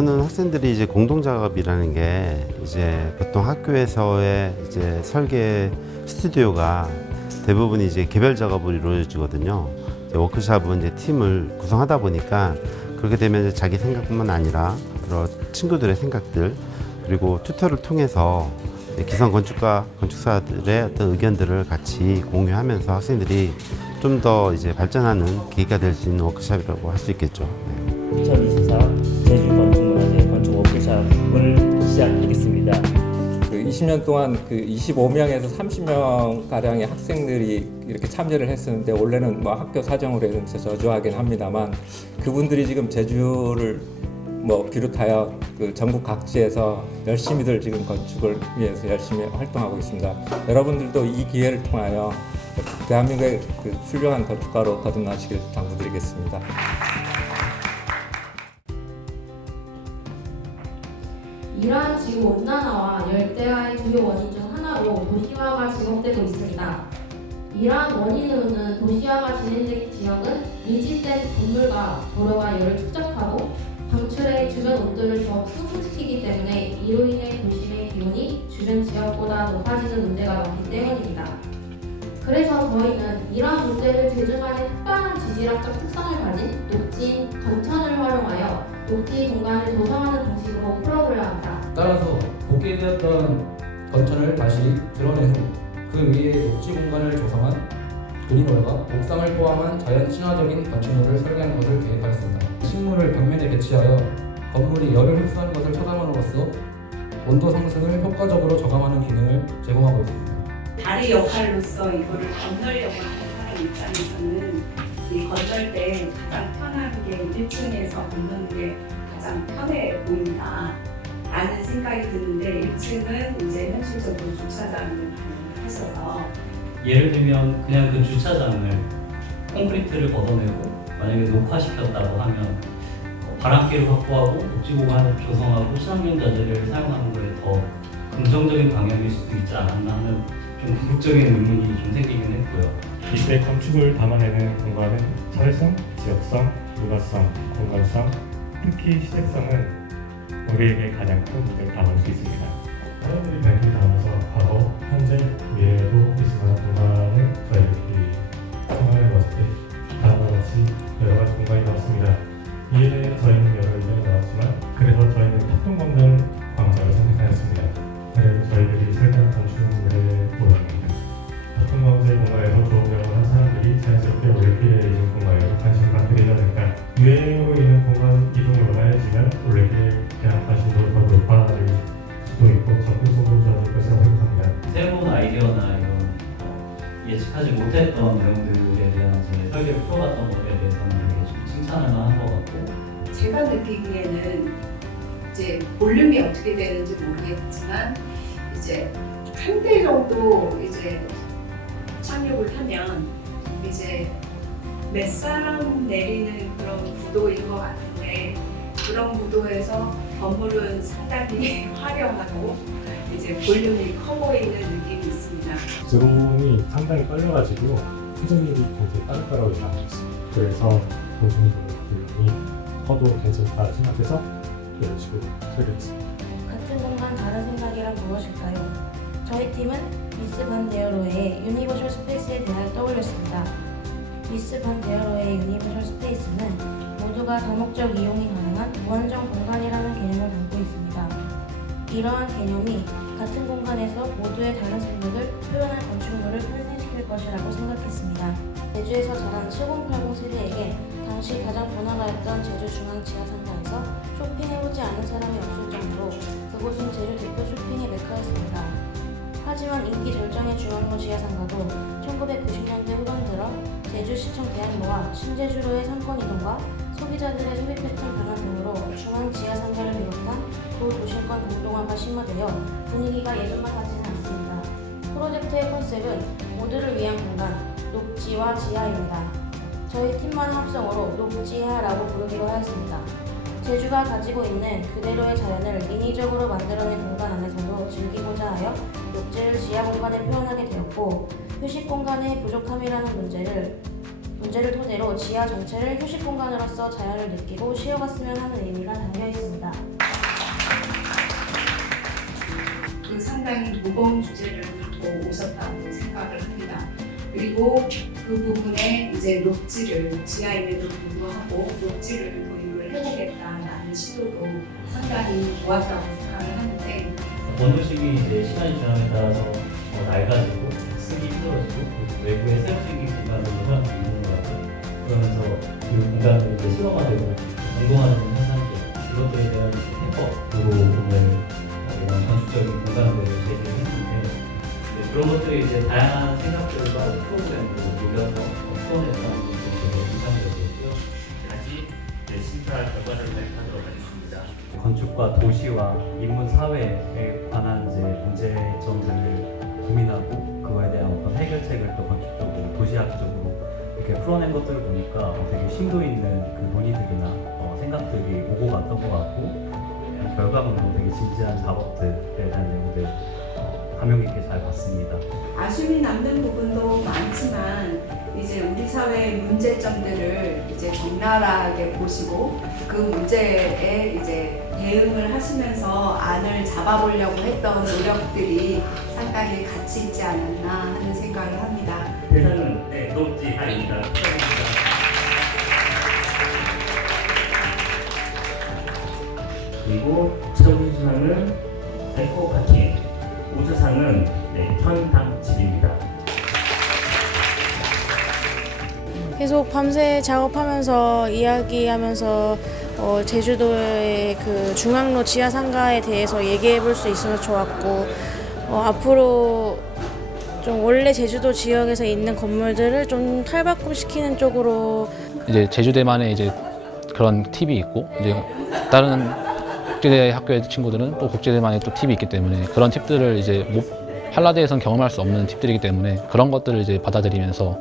우선은 학생들이 이제 공동 작업이라는 게 이제 보통 학교에서의 이제 설계 스튜디오가 대부분 이제 개별 작업으로 이루어지거든요. 이제 워크샵은 이제 팀을 구성하다 보니까 그렇게 되면 이제 자기 생각뿐만 아니라 여러 친구들의 생각들 그리고 튜터를 통해서 기성 건축가 건축사들의 어떤 의견들을 같이 공유하면서 학생들이 좀 더 이제 발전하는 계기가 될 수 있는 워크샵이라고 할 수 있겠죠. 네. 2024 제주 건축문화재 건축 워크샵을 시작하겠습니다. 그 20년 동안 그 25명에서 30명 가량의 학생들이 이렇게 참여를 했었는데 원래는 뭐 학교 사정으로 해서 저조하긴 합니다만 그분들이 지금 제주를 뭐 비롯하여 그 전국 각지에서 열심히들 지금 건축을 위해서 열심히 활동하고 있습니다. 여러분들도 이 기회를 통하여 대한민국의 그 훌륭한 건축가로 거듭나시길 당부드리겠습니다. 이러한 지구 온난화와 열대화의 주요 원인 중 하나로 도시화가 지속되고 있습니다. 이러한 원인으로는 도시화가 진행된 지역은 밀집된 건물과 도로가 열을 축적하고 방출해 주변 온도를 더 상승시키기 때문에 이로 인해 도심의 기온이 주변 지역보다 높아지는 문제가 많기 때문입니다. 그래서 저희는 이러한 문제를 제주만의 특별한 지질학적 특성을 가진 녹지인 건천을 활용하여 녹지 공간을 조성하는 방식으로 풀어보려 합니다. 따라서 복개되었던 건천을 다시 드러낸 후 그 위에 녹지 공간을 조성한 그린홀과 옥상을 포함한 자연 친화적인 건축물을 설계하는 것을 계획하였습니다. 식물을 벽면에 배치하여 건물이 열을 흡수하는 것을 차단함으로써 온도 상승을 효과적으로 저감하는 기능을 제공하고 있습니다. 다리 역할로서 이거를 건널려고 하는 사람 입장에서는 이 건널 때 가장 편한 게 1층에서 건너는 게 가장 편해 보인다. 라는 생각이 드는데 1층은 이제 현실적으로 주차장을 하셔서 예를 들면 그냥 그 주차장을 콘크리트를 걷어내고 만약에 녹화시켰다고 하면 어, 바람길을 확보하고 녹지 공간을 조성하고 친환경 자재를 사용하는 거에 더 긍정적인 방향일 수도 있지 않았나 하는 좀 궁극적인 의문이 좀 생기긴 했고요. 이때 건축을 담아내는 공간은 사회성, 지역성, 문화성, 공간성, 특히 시대성은 우리에게 가장 큰 무게를 담을 수 있습니다. 예측하지 못했던 내용들에 대한 제 설계를 풀어갔던 것에 대해서는 되게 좀 칭찬할 만한 것 같고. 제가 느끼기에는 이제 볼륨이 어떻게 되는지 모르겠지만 이제 한 대 정도 이제 착륙을 하면 이제 몇 사람 내리는 그런 구도인 것 같은데 그런 구도에서 건물은 상당히 화려하고 이제 볼륨이 커 보이는 느낌이 있습니다. 드론이 상당히 떨려가지고 수정률이 굉장히 따로따로 나오고 있습니다. 그래서 건축물 분량이 커도 괜찮다 생각해서 이런 식으로 설계했습니다. 같은 공간 다른 생각이란 무엇일까요? 저희 팀은 미스 반 데어로의 유니버셜 스페이스에 대하여 떠올렸습니다. 미스 반 데어로의 유니버셜 스페이스는 모두가 다목적 이용이 가능한 무한정 공간이라는 개념을 담고 있습니다. 이러한 개념이 같은 공간에서 모두의 다른 생각을 표현할 건축물을 탄생시킬 것이라고 생각했습니다. 제주에서 자란 7080 세대에게 당시 가장 번화가였던 제주 중앙 지하상가에서 쇼핑해보지 않은 사람이 없을 정도로 그곳은 제주 대표 쇼핑의 메카였습니다. 하지만 인기 절정의 중앙로 지하상가도 1990년대 후반 들어 제주시청 대학로와 신제주로의 상권 이동과 소비자들의 소비 패턴 도도실권 공동화가 심화되어 분위기가 예전과 같지는 않습니다. 프로젝트의 컨셉은 모두를 위한 공간, 녹지와 지하입니다. 저희 팀만의 합성어로 녹지하라고 부르기로 하였습니다. 제주가 가지고 있는 그대로의 자연을 인위적으로 만들어낸 공간 안에서도 즐기고자 하여 녹지를 지하 공간에 표현하게 되었고 휴식 공간의 부족함이라는 문제를 문제를 토대로 지하 전체를 휴식 공간으로서 자연을 느끼고 쉬어갔으면 하는 의미가 담겨 있습니다. 상당히 무거운 주제를 갖고 오셨다고 생각을 합니다. 그리고 그 부분에 이제 녹지를 지하임에도 불구하고 녹지를 도입을 해보겠다라는 시도도 상당히 좋았다고 생각을 하는데 원도심이 이제 시간이 지남에 따라서 어, 낡아지고 쓰기 힘들어지고 외부에 새로 생긴 공간으로 사람들이 있는 것 같고 그러면서 그 공간들이 이제 실험화되고 공동화되는 현상들 이것들에 대한 해법으로 건축 적인 공간들을 제시를 했는데 네, 그런 것들이 이제 다양한 생각들과 프로그램으로 녹여서 어, 풀어냈다는 것도 되게 인상적이었고요. 다시 네, 심사 결과를 발표하도록 하겠습니다. 건축과 도시와 인문 사회에 관한 이제 문제점들을 고민하고 그거에 대한 어떤 해결책을 또 건축적으로 도시학적으로 이렇게 풀어낸 것들을 보니까 어, 되게 심도 있는 그 논의들이나 어, 생각들이 오고 갔던 것 같고 결과물로 되게 진지한 작업들에 대한 내용들 어, 감명 깊게 잘 봤습니다. 아쉬움이 남는 부분도 많지만 이제 우리 사회의 문제점들을 이제 적나라하게 보시고 그 문제에 이제 대응을 하시면서 안을 잡아보려고 했던 노력들이 상당히 가치 있지 않았나 하는 생각을 합니다. 대상은 네, 녹지 아닙니다. 에코파티, 우수상은 네, 현당집입니다. 계속 밤새 작업하면서 이야기하면서 어, 제주도의 그 중앙로 지하 상가에 대해서 얘기해 볼 수 있어서 좋았고 어, 앞으로 좀 원래 제주도 지역에서 있는 건물들을 좀 탈바꿈시키는 쪽으로 이제 제주대만의 이제 그런 팁이 있고 이제 다른 국제대 학교의 친구들은 또 국제대만의 또 팁이 있기 때문에 그런 팁들을 이제 못 한라대에선 경험할 수 없는 팁들이기 때문에 그런 것들을 이제 받아들이면서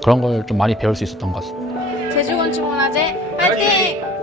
그런 걸 좀 많이 배울 수 있었던 것 같습니다. 제주건축문화제 화이팅!